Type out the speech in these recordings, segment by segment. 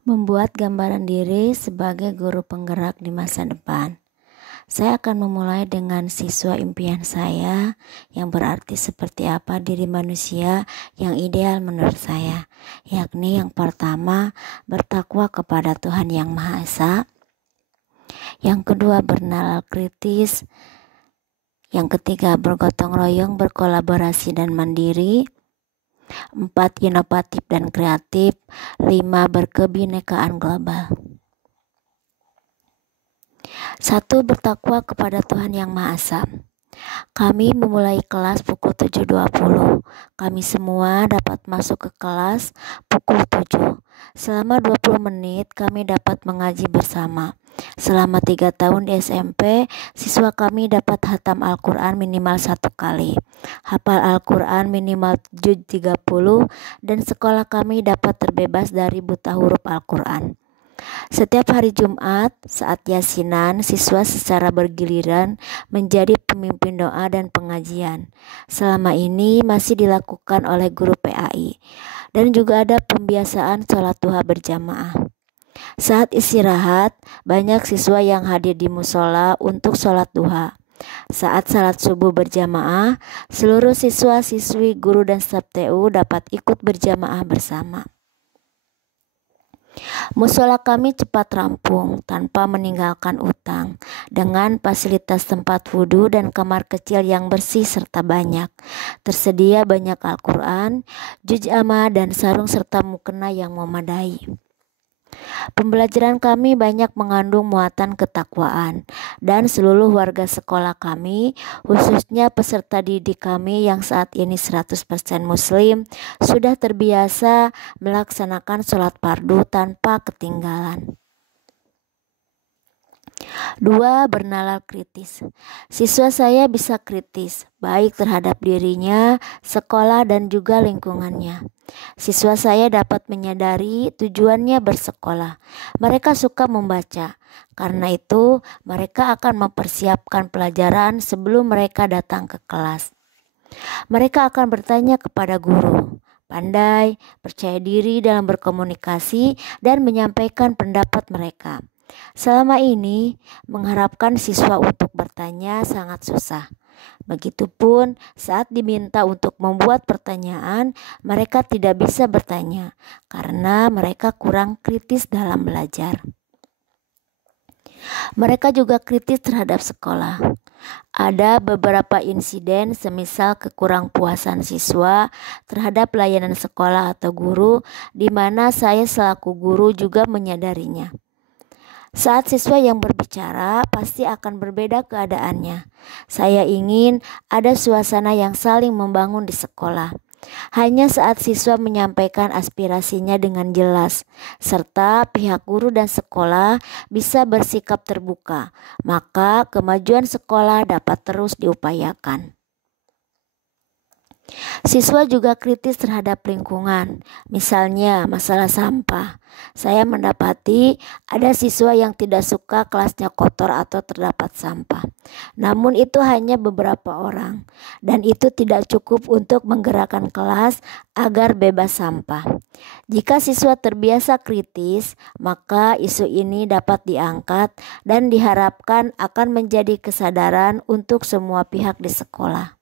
Membuat gambaran diri sebagai guru penggerak di masa depan. Saya akan memulai dengan siswa impian saya, yang berarti seperti apa diri manusia yang ideal menurut saya, yakni yang pertama, bertakwa kepada Tuhan Yang Maha Esa. Yang kedua, bernalar kritis. Yang ketiga, bergotong royong, berkolaborasi dan mandiri. 4, inovatif dan kreatif. 5, berkebinekaan global. 1. Bertakwa kepada Tuhan Yang Maha Esa. Kami memulai kelas pukul 7.20. Kami semua dapat masuk ke kelas pukul 7. Selama 20 menit kami dapat mengaji bersama. Selama 3 tahun di SMP, siswa kami dapat hatam Al-Quran minimal 1 kali, hafal Al-Quran minimal juz 30, dan sekolah kami dapat terbebas dari buta huruf Al-Quran. Setiap hari Jumat saat yasinan, siswa secara bergiliran menjadi pemimpin doa dan pengajian. Selama ini masih dilakukan oleh guru PAI. Dan juga ada pembiasaan sholat duha berjamaah. Saat istirahat, banyak siswa yang hadir di musola untuk sholat duha. Saat salat subuh berjamaah, seluruh siswa-siswi, guru dan staf TU dapat ikut berjamaah bersama. Musola kami cepat rampung tanpa meninggalkan utang, dengan fasilitas tempat wudhu dan kamar kecil yang bersih serta banyak. Tersedia banyak Al-Quran, juz amma dan sarung serta mukena yang memadai. Pembelajaran kami banyak mengandung muatan ketakwaan, dan seluruh warga sekolah kami, khususnya peserta didik kami yang saat ini 100% muslim, sudah terbiasa melaksanakan sholat fardu tanpa ketinggalan. 2. Bernalar kritis. Siswa saya bisa kritis, baik terhadap dirinya, sekolah, dan juga lingkungannya. Siswa saya dapat menyadari tujuannya bersekolah. Mereka suka membaca. Karena itu, mereka akan mempersiapkan pelajaran sebelum mereka datang ke kelas. Mereka akan bertanya kepada guru. Pandai, percaya diri dalam berkomunikasi, dan menyampaikan pendapat mereka. Selama ini, mengharapkan siswa untuk bertanya sangat susah. Begitupun saat diminta untuk membuat pertanyaan, mereka tidak bisa bertanya karena mereka kurang kritis dalam belajar. Mereka juga kritis terhadap sekolah. Ada beberapa insiden semisal kekurangpuasan siswa terhadap layanan sekolah atau guru, di mana saya selaku guru juga menyadarinya. Saat siswa yang berbicara, pasti akan berbeda keadaannya. Saya ingin ada suasana yang saling membangun di sekolah. Hanya saat siswa menyampaikan aspirasinya dengan jelas, serta pihak guru dan sekolah bisa bersikap terbuka, maka kemajuan sekolah dapat terus diupayakan. Siswa juga kritis terhadap lingkungan, misalnya masalah sampah. Saya mendapati ada siswa yang tidak suka kelasnya kotor atau terdapat sampah. Namun itu hanya beberapa orang, dan itu tidak cukup untuk menggerakkan kelas agar bebas sampah. Jika siswa terbiasa kritis, maka isu ini dapat diangkat dan diharapkan akan menjadi kesadaran untuk semua pihak di sekolah.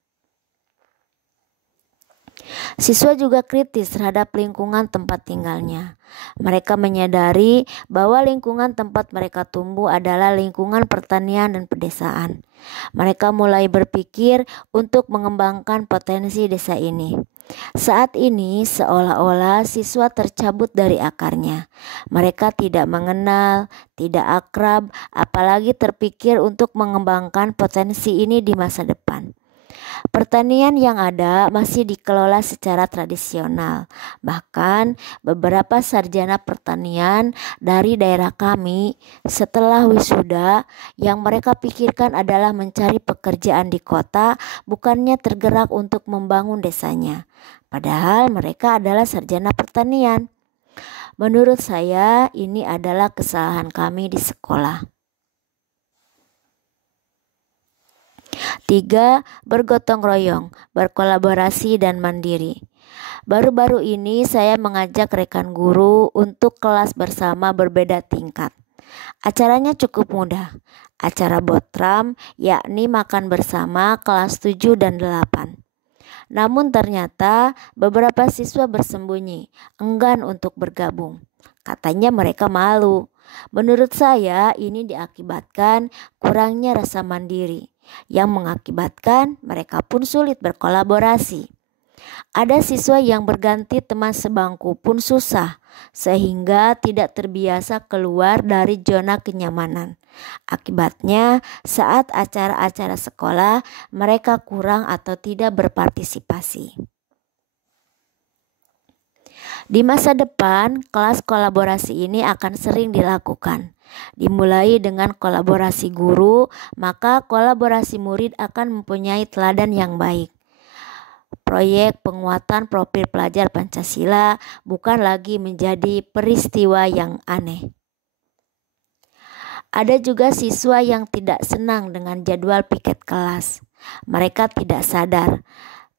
Siswa juga kritis terhadap lingkungan tempat tinggalnya. Mereka menyadari bahwa lingkungan tempat mereka tumbuh adalah lingkungan pertanian dan pedesaan. Mereka mulai berpikir untuk mengembangkan potensi desa ini. Saat ini seolah-olah siswa tercabut dari akarnya. Mereka tidak mengenal, tidak akrab, apalagi terpikir untuk mengembangkan potensi ini di masa depan. Pertanian yang ada masih dikelola secara tradisional. Bahkan beberapa sarjana pertanian dari daerah kami setelah wisuda, yang mereka pikirkan adalah mencari pekerjaan di kota, bukannya tergerak untuk membangun desanya. Padahal mereka adalah sarjana pertanian. Menurut saya ini adalah kesalahan kami di sekolah. 3. Bergotong royong, berkolaborasi dan mandiri. Baru-baru ini saya mengajak rekan guru untuk kelas bersama berbeda tingkat. Acaranya cukup mudah. Acara botram, yakni makan bersama kelas 7 dan 8. Namun ternyata beberapa siswa bersembunyi, enggan untuk bergabung. Katanya mereka malu. Menurut saya ini diakibatkan kurangnya rasa mandiri, yang mengakibatkan mereka pun sulit berkolaborasi. Ada siswa yang berganti teman sebangku pun susah, sehingga tidak terbiasa keluar dari zona kenyamanan. Akibatnya, saat acara-acara sekolah, mereka kurang atau tidak berpartisipasi. Di masa depan, kelas kolaborasi ini akan sering dilakukan. Dimulai dengan kolaborasi guru, maka kolaborasi murid akan mempunyai teladan yang baik. Proyek penguatan profil pelajar Pancasila bukan lagi menjadi peristiwa yang aneh. Ada juga siswa yang tidak senang dengan jadwal piket kelas. Mereka tidak sadar,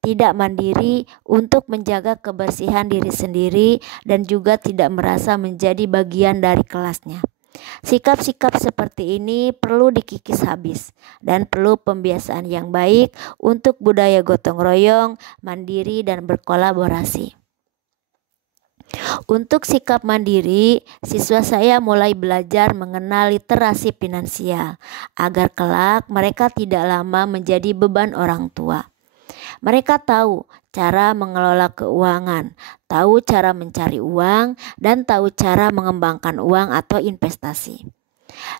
tidak mandiri untuk menjaga kebersihan diri sendiri dan juga tidak merasa menjadi bagian dari kelasnya. Sikap-sikap seperti ini perlu dikikis habis dan perlu pembiasaan yang baik untuk budaya gotong royong, mandiri dan berkolaborasi. Untuk sikap mandiri, siswa saya mulai belajar mengenal literasi finansial agar kelak mereka tidak lama menjadi beban orang tua. Mereka tahu cara mengelola keuangan, tahu cara mencari uang, dan tahu cara mengembangkan uang atau investasi.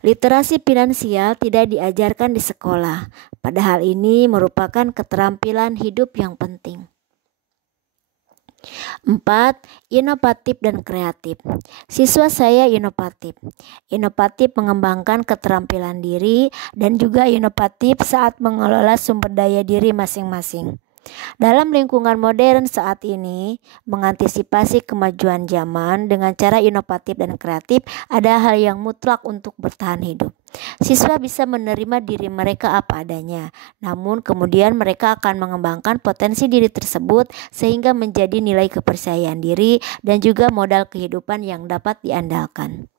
Literasi finansial tidak diajarkan di sekolah, padahal ini merupakan keterampilan hidup yang penting. 4. Inovatif dan kreatif. Siswa saya inovatif. Inovatif mengembangkan keterampilan diri dan juga inovatif saat mengelola sumber daya diri masing-masing. Dalam lingkungan modern saat ini, mengantisipasi kemajuan zaman dengan cara inovatif dan kreatif ada hal yang mutlak untuk bertahan hidup. Siswa bisa menerima diri mereka apa adanya, namun kemudian mereka akan mengembangkan potensi diri tersebut sehingga menjadi nilai kepercayaan diri dan juga modal kehidupan yang dapat diandalkan.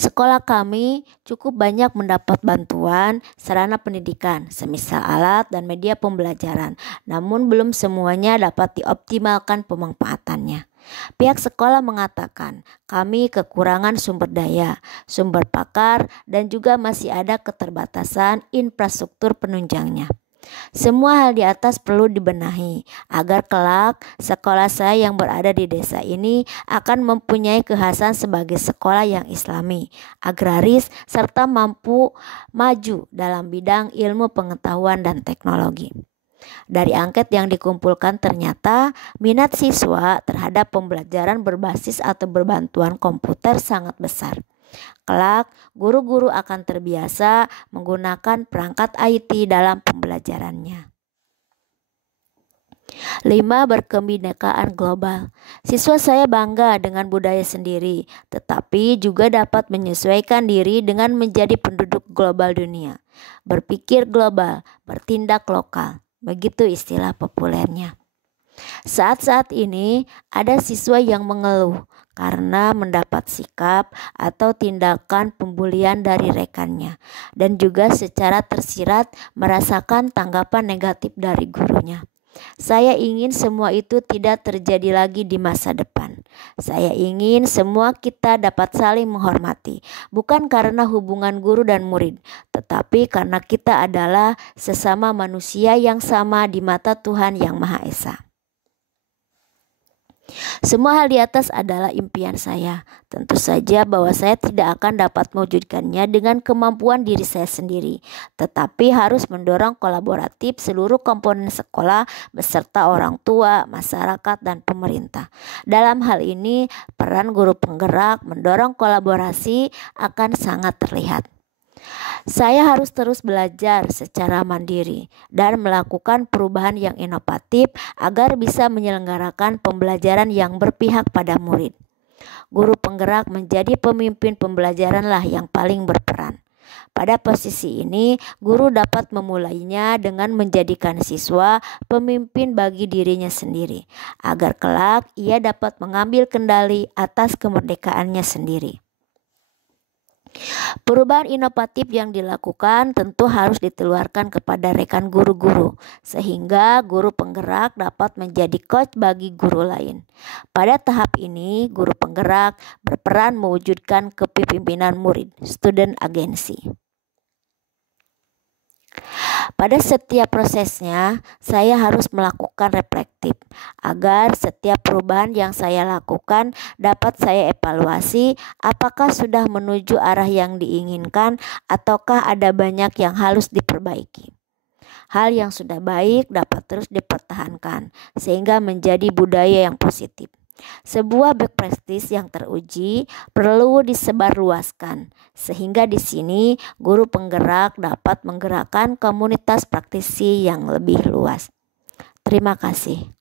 Sekolah kami cukup banyak mendapat bantuan sarana pendidikan, semisal alat dan media pembelajaran, namun belum semuanya dapat dioptimalkan pemanfaatannya. Pihak sekolah mengatakan kami kekurangan sumber daya, sumber pakar, dan juga masih ada keterbatasan infrastruktur penunjangnya. Semua hal di atas perlu dibenahi agar kelak sekolah saya yang berada di desa ini akan mempunyai kekhasan sebagai sekolah yang islami, agraris, serta mampu maju dalam bidang ilmu pengetahuan dan teknologi. Dari angket yang dikumpulkan ternyata minat siswa terhadap pembelajaran berbasis atau berbantuan komputer sangat besar. Kelak, guru-guru akan terbiasa menggunakan perangkat IT dalam pembelajarannya. 5. Berkebinekaan global. Siswa saya bangga dengan budaya sendiri, tetapi juga dapat menyesuaikan diri dengan menjadi penduduk global dunia. Berpikir global, bertindak lokal. Begitu istilah populernya. Saat-saat ini ada siswa yang mengeluh karena mendapat sikap atau tindakan pembulian dari rekannya dan juga secara tersirat merasakan tanggapan negatif dari gurunya. Saya ingin semua itu tidak terjadi lagi di masa depan. Saya ingin semua kita dapat saling menghormati, bukan karena hubungan guru dan murid, tetapi karena kita adalah sesama manusia yang sama di mata Tuhan Yang Maha Esa. Semua hal di atas adalah impian saya. Tentu saja bahwa saya tidak akan dapat mewujudkannya dengan kemampuan diri saya sendiri, tetapi harus mendorong kolaboratif seluruh komponen sekolah beserta orang tua, masyarakat, dan pemerintah. Dalam hal ini, peran guru penggerak mendorong kolaborasi akan sangat terlihat. Saya harus terus belajar secara mandiri dan melakukan perubahan yang inovatif agar bisa menyelenggarakan pembelajaran yang berpihak pada murid. Guru penggerak menjadi pemimpin pembelajaranlah yang paling berperan. Pada posisi ini, guru dapat memulainya dengan menjadikan siswa pemimpin bagi dirinya sendiri, agar kelak ia dapat mengambil kendali atas kemerdekaannya sendiri. Perubahan inovatif yang dilakukan tentu harus ditularkan kepada rekan guru-guru, sehingga guru penggerak dapat menjadi coach bagi guru lain. Pada tahap ini, guru penggerak berperan mewujudkan kepemimpinan murid, student agency. Pada setiap prosesnya, saya harus melakukan reflektif agar setiap perubahan yang saya lakukan dapat saya evaluasi apakah sudah menuju arah yang diinginkan ataukah ada banyak yang harus diperbaiki. Hal yang sudah baik dapat terus dipertahankan sehingga menjadi budaya yang positif. Sebuah best practice yang teruji perlu disebarluaskan sehingga di sini guru penggerak dapat menggerakkan komunitas praktisi yang lebih luas. Terima kasih.